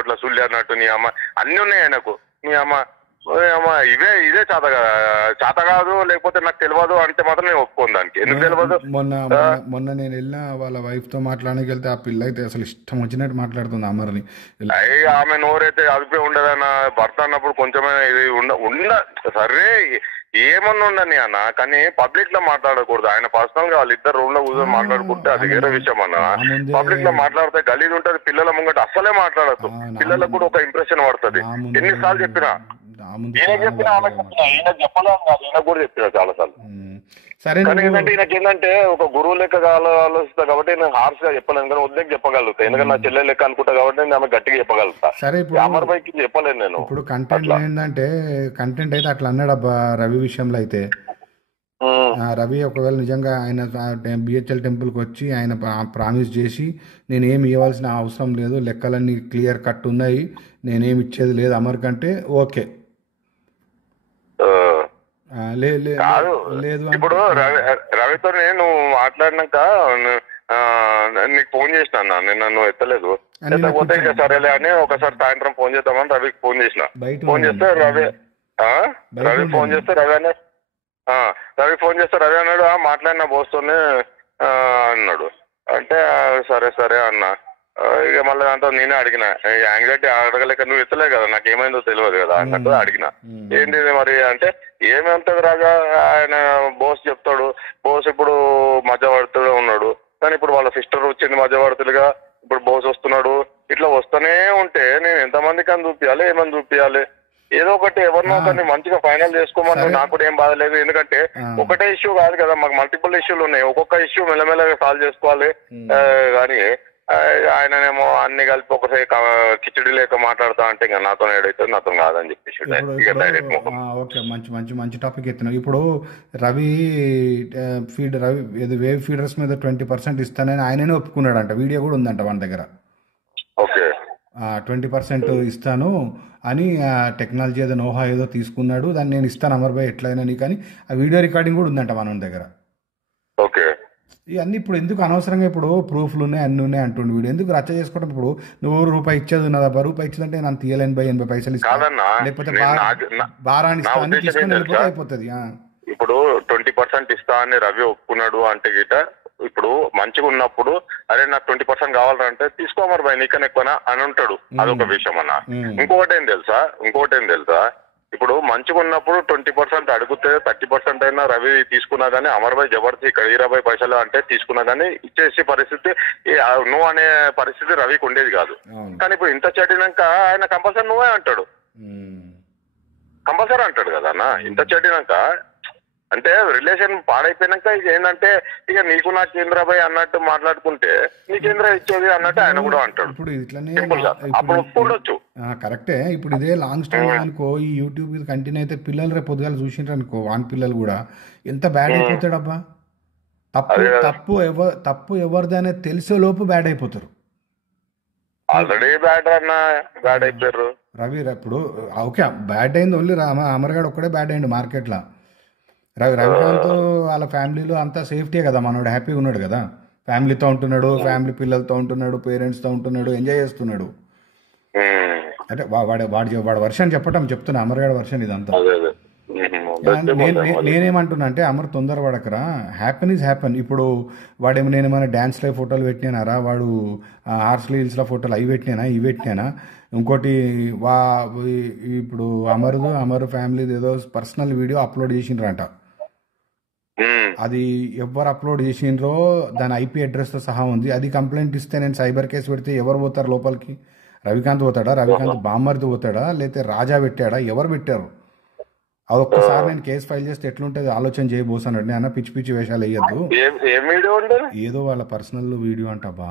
నోట్ల సుల్లి అన్నట్టు నీ అమ్మ అన్ని ఉన్నాయి ఆయనకు. నీ అమ్మ ఇదే చేత కాదు, లేకపోతే నాకు తెలియదు అంటే మాత్రం నేను ఒప్పుకోను దానికి. ఎందుకు తెలియదు? మొన్న నేను వెళ్ళిన వాళ్ళ వైఫ్ తో మాట్లాడడానికి వెళ్తే ఆ పిల్ల అయితే అసలు ఇష్టం వచ్చినట్టు మాట్లాడుతుంది అమర్ని. ఆమె నోరైతే అదిపే ఉండదన్న. భర్త అన్నప్పుడు కొంచెమే ఇది ఉండ సరే ఏమన్నా ఉండని అన్న, కానీ పబ్లిక్ లో మాట్లాడకూడదు. ఆయన పర్సనల్ గా వాళ్ళిద్దరు రూమ్ లో కూర్చొని మాట్లాడుకుంటే అది వేరే విషయం అన్న. పబ్లిక్ లో మాట్లాడితే గలీజ్ ఉంటది. పిల్లల ముంగట అస్సలే మాట్లాడద్దు. పిల్లలకు కూడా ఒక ఇంప్రెషన్ పడుతుంది. ఎన్నిసార్లు చెప్పినా, ఈయన చెప్పినా ఆమె చెప్పినా, ఈయన చెప్పలేదు కాదు, ఈయన కూడా చెప్పినా చాలా సార్లు. సరే కానీ ఏంటంటే ఈయనకి ఏంటంటే ఒక గురువు లెక్క ఆలోచిస్తా కాబట్టి నేను హార్ష్ గా చెప్పలేను, కానీ వద్దని చెప్పగలుగుతా. ఎందుకంటే నా చెల్లె లెక్క అనుకుంటా కాబట్టి నేను ఆమె గట్టిగా చెప్పగలుగుతా. సరే, ఇప్పుడు అమర్ పైకి చెప్పలేను నేను. ఇప్పుడు కంటెంట్ ఏంటంటే కంటెంట్ అయితే అట్లా అన్నాడు అబ్బా రవి విషయంలో అయితే. రవి ఒకవేళ నిజంగా ఆయన బిహెచ్ఎల్ టెంపుల్కి వచ్చి ఆయన ప్రామిస్ చేసి నేనేమి ఇవ్వాల్సిన అవసరం లేదు, లెక్కలన్నీ క్లియర్ కట్ ఉన్నాయి, నేనేమి ఇచ్చేది లేదు అమర్ కంటే ఓకే. కాదు ఇప్పుడు రవితో నేను మాట్లాడినాక నీకు ఫోన్ చేసిన అన్న, నిన్న నువ్వు ఎత్తలేదు. ఎత్తకపోతే ఇంకా సరేలే అని ఒకసారి సాయంత్రం ఫోన్ చేద్దామని రవికి ఫోన్ చేసిన. ఫోన్ చేస్తే రవి ఫోన్ చేస్తే రవి ఫోన్ చేస్తే రవి అన్నాడు మాట్లాడిన బోస్తోనే అన్నాడు. అంటే సరే సరే అన్న. ఇక మళ్ళీ దాంతో నేనే అడిగిన, యాంగ్జైటీ అడగలేక నువ్వు ఎత్తలే కదా, నాకు ఏమైందో తెలియదు కదా అన్నట్టు అడిగిన. ఏంటి మరి అంటే ఏమేంతది రాజా, ఆయన బోస్ చెప్తాడు, బోస్ ఇప్పుడు మధ్యవర్తుడే ఉన్నాడు, కానీ ఇప్పుడు వాళ్ళ సిస్టర్ వచ్చింది మధ్యవర్తులుగా, ఇప్పుడు బోస్ వస్తున్నాడు. ఇట్లా వస్తూనే ఉంటే నేను ఎంతమందికి అని చూపించాలి, ఏమని చూపించాలి? ఏదో ఒకటి ఎవరినో ఒకరిని మంచిగా ఫైనల్ చేసుకోమని నాకు కూడా ఏం బాధ లేదు. ఎందుకంటే ఒకటే ఇష్యూ కాదు కదా, మాకు మల్టిపుల్ ఇష్యూలు ఉన్నాయి. ఒక్కొక్క ఇష్యూ మెల్లమెల్లగా సాల్వ్ చేసుకోవాలి. కానీ ఆయననేమో అన్ని కలిపి ఒకసారి కిచడి లేక మాట్లాడుతా అంటే ఇంకా నాతో ఏడైతే నాతో కాదని చెప్పేసి ఓకే. మంచి మంచి మంచి టాపిక్ ఎత్తున్నావు. ఇప్పుడు రవి వేవ్ ఫీడర్స్ మీద 20% ఇస్తానని ఆయననే ఒప్పుకున్నాడంట. వీడియో కూడా ఉందంట మన దగ్గర. ఓకే, 20% ఇస్తాను అని టెక్నాలజీ ఏదో నోహా ఏదో తీసుకున్నాడు, దాన్ని నేను ఇస్తాను అమర్ భాయ్ ఎట్లయినా నీకు అని ఆ వీడియో రికార్డింగ్ కూడా ఉందంట మన దగ్గర. ఓకే, ఇవన్నీ ఇప్పుడు ఎందుకు అనవసరంగా ఇప్పుడు ప్రూఫ్లు ఉన్నాయి అన్ని ఉన్నాయి అంటుండే వీడు ఎందుకు రచ్చ చేసుకోవడం? ఇప్పుడు నువ్వు రూపాయి ఇచ్చేది ఉన్నదా, రూపాయి ఇచ్చేదంటే నన్ను తీయలేను 80 పైసలు ఇస్తాను, లేకపోతే బారాన్ని ఇస్తాను తీసుకొని వెళ్ళిపోతే అయిపోతుంది. ఇప్పుడు 20% ఇస్తా అని రవి ఒప్పుకున్నాడు అంటే గిట, ఇప్పుడు మంచిగా ఉన్నప్పుడు అరే నాకు 20% కావాలంటే తీసుకో మరి భయ్ నీకన్నా ఎక్కువనా అని ఉంటాడు. అదొక విషయం అన్న. ఇంకొకటి ఏం తెలుసా, ఇప్పుడు మంచిగా ఉన్నప్పుడు 20% అడిగితే 30% అయినా రవి తీసుకున్నా కానీ అమర్ భాయ్ జబర్దస్త్ ఇక్కడ 20 పైసలు అంటే తీసుకున్నా కానీ ఇచ్చేసే పరిస్థితి నువ్వు అనే పరిస్థితి రవికి ఉండేది కాదు. కానీ ఇప్పుడు ఇంత చెడినాక ఆయన కంపల్సరీ నువ్వే అంటాడు, కంపల్సరీ అంటాడు కదా అన్న. ఇంత చెడినాక అంటే రిలేషన్ పాడైపోయినాక ఇక ఏంటంటే ఇక నీకు నా కేంద్రబాయ్ అన్నట్టు మాట్లాడుకుంటే నీ కేంద్ర ఇచ్చేది అన్నట్టు ఆయన కూడా అంటాడు. ఇప్పుడు ఇట్లనే అప్పుడు ఒప్పుకోవచ్చు. కరెక్టే. ఇప్పుడు ఇదే లాంగ్ స్టోరీ అనుకో, ఈ యూట్యూబ్ కంటిన్యూ అయితే పిల్లలు రేపు పొద్దుగాల చూసిండ్రు అనుకో, వాన్ పిల్లలు కూడా ఎంత బ్యాడ్ అయిపోతాడబ్బా. తప్పు ఎవరిదనే తెలిసే లోపు బ్యాడ్ అయిపోతారు. ఆల్రెడీ బ్యాడ్ అయిపోయారు. రవి ఇప్పుడు ఓకే బ్యాడ్ అయింది ఓన్లీ అమర్గాడు ఒక్కడే బ్యాడ్ అయింది మార్కెట్లో. రవికాంత్ వాళ్ళ ఫ్యామిలీలో అంతా సేఫ్టీ కదా, మనోడు హ్యాపీగా ఉన్నాడు కదా, ఫ్యామిలీతో ఉంటున్నాడు, ఫ్యామిలీ పిల్లలతో ఉంటున్నాడు, పేరెంట్స్తో ఉంటున్నాడు, ఎంజాయ్ చేస్తున్నాడు. అంటే వాడి వర్షన్ చెప్తున్నా అమర్గాడి వర్షన్ ఇదంతా. నేనేమంటున్నా అంటే అమర్ తొందరపడకరా, హ్యాపీన్ ఈజ్ హ్యాపన్. ఇప్పుడు నేనేమైనా డ్యాన్స్ లైవ్ ఫోటోలు పెట్టినారా, వాడు హార్స్లీ హిల్స్లో ఫోటోలు అవి పెట్టినానా ఇవి పెట్టినానా? ఇంకోటి ఇప్పుడు అమర్ ఫ్యామిలీది ఏదో పర్సనల్ వీడియో అప్లోడ్ చేసిండ్రంట. అది ఎవరు అప్లోడ్ చేసిండ్రో దాని IP అడ్రస్తో సహా ఉంది. అది కంప్లైంట్ ఇస్తే నేను సైబర్ కేసు పెడితే ఎవరు పోతారు లోపలికి? రవికాంత్ పోతాడా, రవికాంత్ బామ్మర్ది పోతాడా, లేకపోతే రాజా పెట్టాడా, ఎవరు పెట్టారు? అదొక్కసారి నేను కేసు ఫైల్ చేస్తే ఎట్లుంటుంది ఆలోచన చేయబోసానండి. నేను పిచ్చి పిచ్చి వేషాలు వేయద్దు. ఏదో వాళ్ళ పర్సనల్ వీడియో అంటబ్బా.